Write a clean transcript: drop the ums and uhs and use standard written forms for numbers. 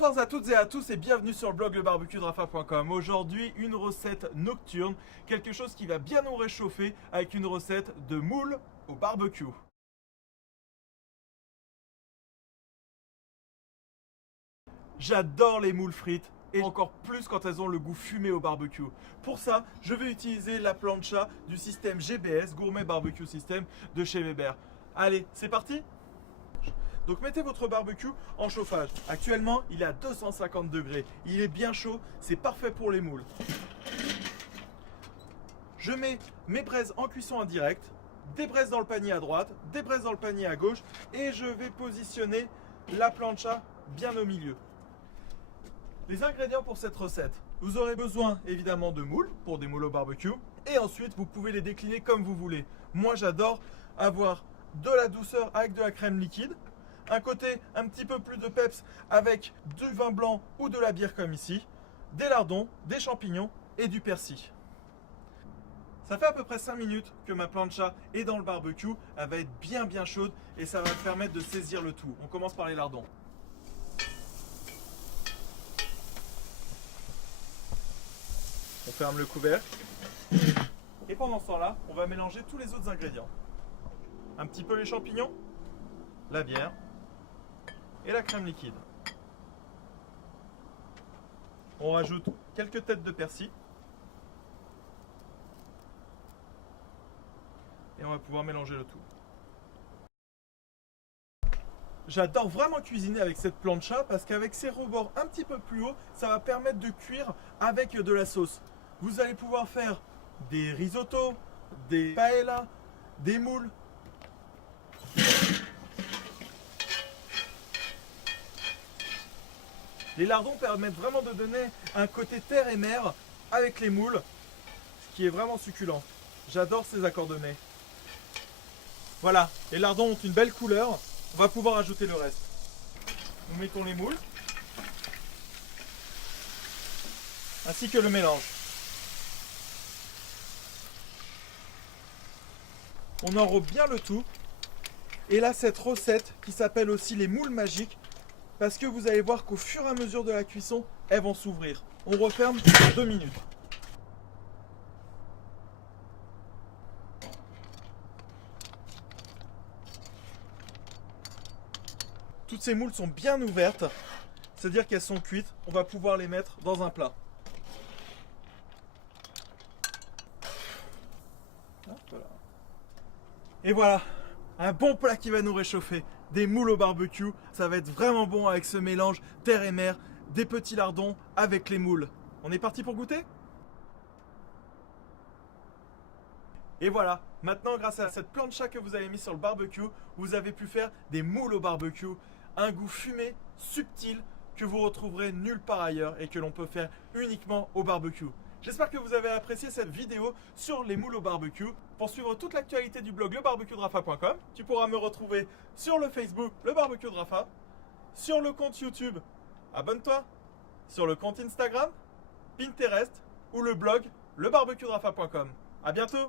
Bonsoir à toutes et à tous et bienvenue sur le blog lebarbecuedrafa.com. Aujourd'hui, une recette nocturne, quelque chose qui va bien nous réchauffer avec une recette de moules au barbecue. J'adore les moules frites et encore plus quand elles ont le goût fumé au barbecue. Pour ça, je vais utiliser la plancha du système GBS, Gourmet Barbecue System de chez Weber. Allez, c'est parti! Donc mettez votre barbecue en chauffage. Actuellement, il est à 250 degrés. Il est bien chaud, c'est parfait pour les moules. Je mets mes braises en cuisson indirecte, des braises dans le panier à droite, des braises dans le panier à gauche et je vais positionner la plancha bien au milieu. Les ingrédients pour cette recette. Vous aurez besoin évidemment de moules pour des moules au barbecue et ensuite vous pouvez les décliner comme vous voulez. Moi j'adore avoir de la douceur avec de la crème liquide. Un côté un petit peu plus de peps avec du vin blanc ou de la bière comme ici, des lardons, des champignons et du persil. Ça fait à peu près 5 minutes que ma plancha est dans le barbecue, elle va être bien chaude et ça va me permettre de saisir le tout. On commence par les lardons. On ferme le couvercle et pendant ce temps-là, on va mélanger tous les autres ingrédients. Un petit peu les champignons, la bière et la crème liquide. On rajoute quelques têtes de persil. Et on va pouvoir mélanger le tout. J'adore vraiment cuisiner avec cette plancha parce qu'avec ses rebords un petit peu plus hauts, ça va permettre de cuire avec de la sauce. Vous allez pouvoir faire des risottos, des paellas, des moules. Les lardons permettent vraiment de donner un côté terre et mer avec les moules, ce qui est vraiment succulent. J'adore ces accords de mets. Voilà, les lardons ont une belle couleur, on va pouvoir ajouter le reste. Nous mettons les moules, ainsi que le mélange. On enrobe bien le tout. Et là, cette recette qui s'appelle aussi les moules magiques, parce que vous allez voir qu'au fur et à mesure de la cuisson, elles vont s'ouvrir. On referme 2 minutes. Toutes ces moules sont bien ouvertes, c'est-à-dire qu'elles sont cuites. On va pouvoir les mettre dans un plat. Et voilà, un bon plat qui va nous réchauffer. Des moules au barbecue, ça va être vraiment bon avec ce mélange terre et mer, des petits lardons avec les moules. On est parti pour goûter? Et voilà, maintenant grâce à cette plancha que vous avez mis sur le barbecue, vous avez pu faire des moules au barbecue. Un goût fumé, subtil, que vous retrouverez nulle part ailleurs et que l'on peut faire uniquement au barbecue. J'espère que vous avez apprécié cette vidéo sur les moules au barbecue. Pour suivre toute l'actualité du blog lebarbecuedrafa.com, tu pourras me retrouver sur le Facebook Le Barbecue de Rafa, sur le compte YouTube, abonne-toi, sur le compte Instagram, Pinterest ou le blog lebarbecuedrafa.com. À bientôt!